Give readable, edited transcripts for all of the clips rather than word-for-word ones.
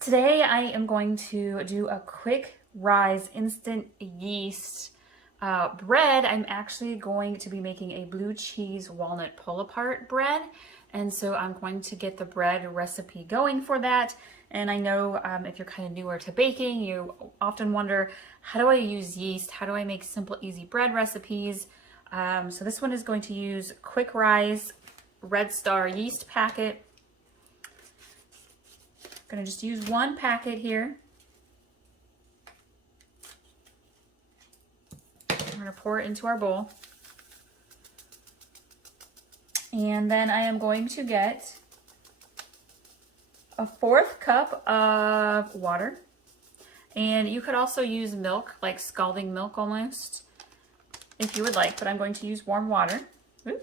Today I am going to do a quick rise instant yeast bread. I'm actually going to be making a blue cheese walnut pull apart bread. And so I'm going to get the bread recipe going for that. And I know if you're kind of newer to baking, you often wonder, how do I use yeast? How do I make simple, easy bread recipes? So this one is going to use Quick Rise Red Star yeast packet. I'm going to just use one packet here. We're going to pour it into our bowl. And then I am going to get a 1/4 cup of water. And you could also use milk, like scalding milk almost, if you would like, but I'm going to use warm water. Ooh.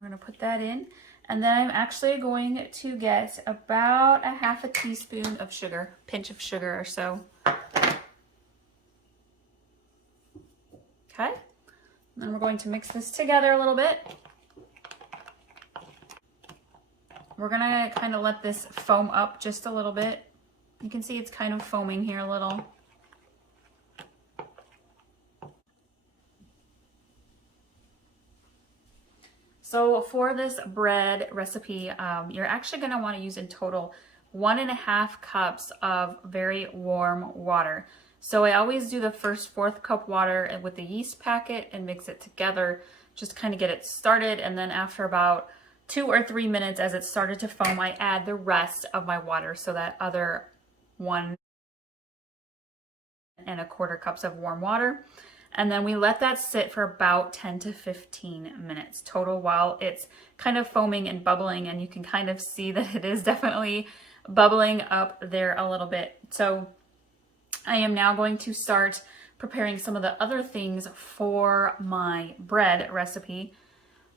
We're going to put that in. And then I'm actually going to get about a 1/2 teaspoon of sugar, pinch of sugar or so. Okay. And then we're going to mix this together a little bit. We're gonna kind of let this foam up just a little bit. You can see it's kind of foaming here a little. So for this bread recipe, you're actually going to want to use in total 1.5 cups of very warm water. So I always do the first 1/4 cup water with the yeast packet and mix it together, just kind of get it started. And then after about 2 or 3 minutes, as it started to foam, I add the rest of my water. So that other 1.25 cups of warm water. And then we let that sit for about 10 to 15 minutes total while it's kind of foaming and bubbling, and you can kind of see that it is definitely bubbling up there a little bit. So I am now going to start preparing some of the other things for my bread recipe.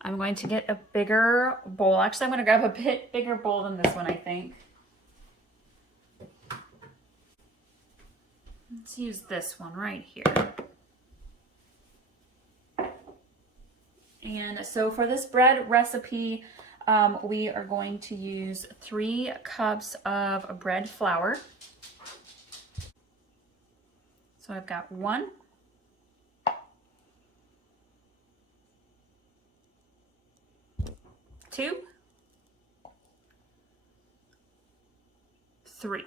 I'm going to get a bigger bowl. Actually, I'm going to grab a bit bigger bowl than this one, I think. Let's use this one right here. And so for this bread recipe, we are going to use 3 cups of bread flour. So I've got 1, 2, 3.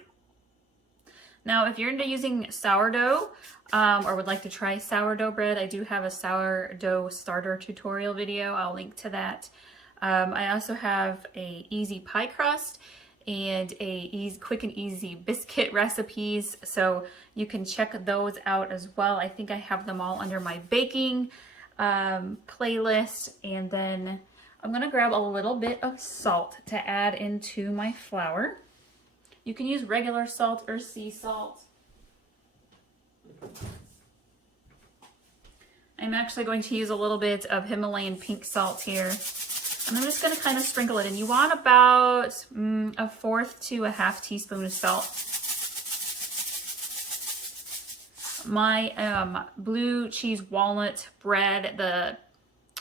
Now, if you're into using sourdough or would like to try sourdough bread, I do have a sourdough starter tutorial video. I'll link to that. I also have a easy pie crust and quick and easy biscuit recipes, so you can check those out as well. I think I have them all under my baking playlist. And then I'm gonna grab a little bit of salt to add into my flour. You can use regular salt or sea salt. I'm actually going to use a little bit of Himalayan pink salt here. And I'm just going to kind of sprinkle it in. You want about 1/4 to a 1/2 teaspoon of salt. My blue cheese walnut bread, the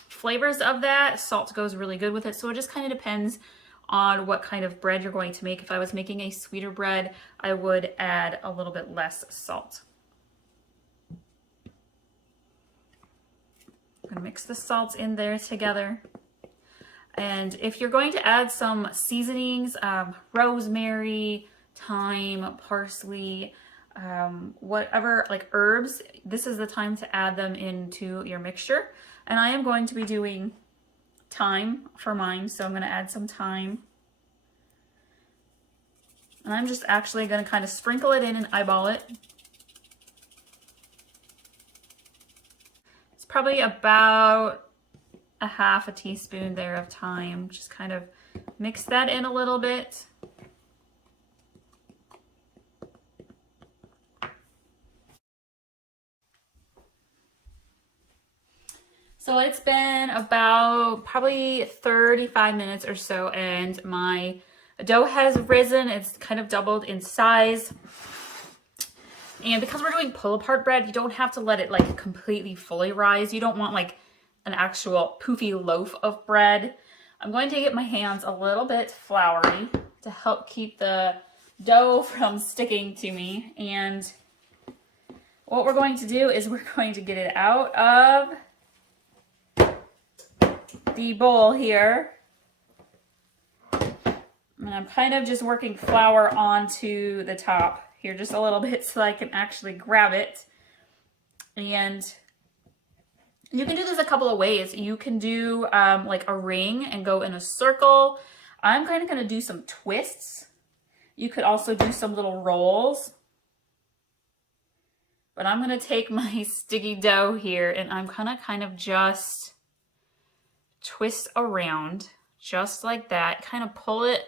flavors of that, salt goes really good with it. So it just kind of depends on what kind of bread you're going to make. If I was making a sweeter bread, I would add a little bit less salt. I'm gonna mix the salts in there together. And if you're going to add some seasonings, rosemary, thyme, parsley, whatever, like herbs, this is the time to add them into your mixture. And I am going to be doing thyme for mine, so I'm going to add some thyme. And I'm just actually going to kind of sprinkle it in and eyeball it. It's probably about a 1/2 teaspoon there of thyme. Just kind of mix that in a little bit. So it's been about probably 35 minutes or so, and my dough has risen. It's kind of doubled in size. And because we're doing pull apart bread, you don't have to let it like completely fully rise. You don't want like an actual poofy loaf of bread. I'm going to get my hands a little bit floury. to help keep the dough from sticking to me. And what we're going to do is we're going to get it out of the bowl here. And I'm kind of just working flour onto the top here just a little bit so I can actually grab it. And you can do this a couple of ways. You can do like a ring and go in a circle. I'm kind of going to do some twists. You could also do some little rolls. But I'm going to take my sticky dough here and I'm going to kind of just twist around just like that. Kind of pull it.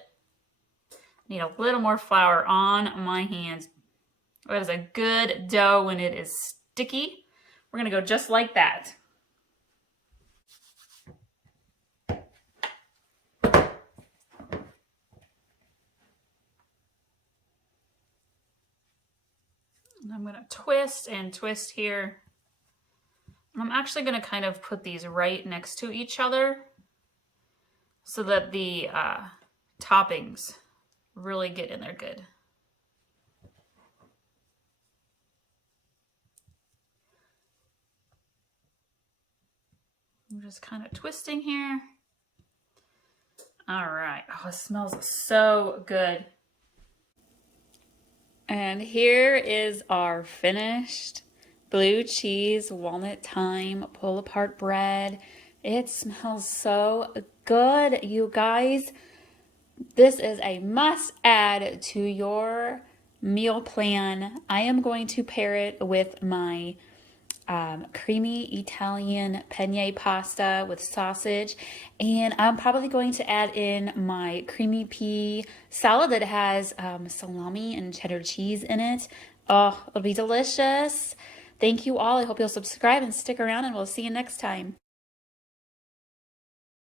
Need a little more flour on my hands. That is a good dough when it is sticky. We're going to go just like that. And I'm going to twist and twist here. I'm actually going to kind of put these right next to each other so that the toppings really get in there good. I'm just kind of twisting here. All right. Oh, it smells so good. And here is our finished blue cheese walnut thyme pull apart bread. It smells so good, you guys. This is a must add to your meal plan. I am going to pair it with my creamy Italian penne pasta with sausage, and I'm probably going to add in my creamy pea salad that has salami and cheddar cheese in it. Oh, it'll be delicious. Thank you all. I hope you'll subscribe and stick around, and we'll see you next time.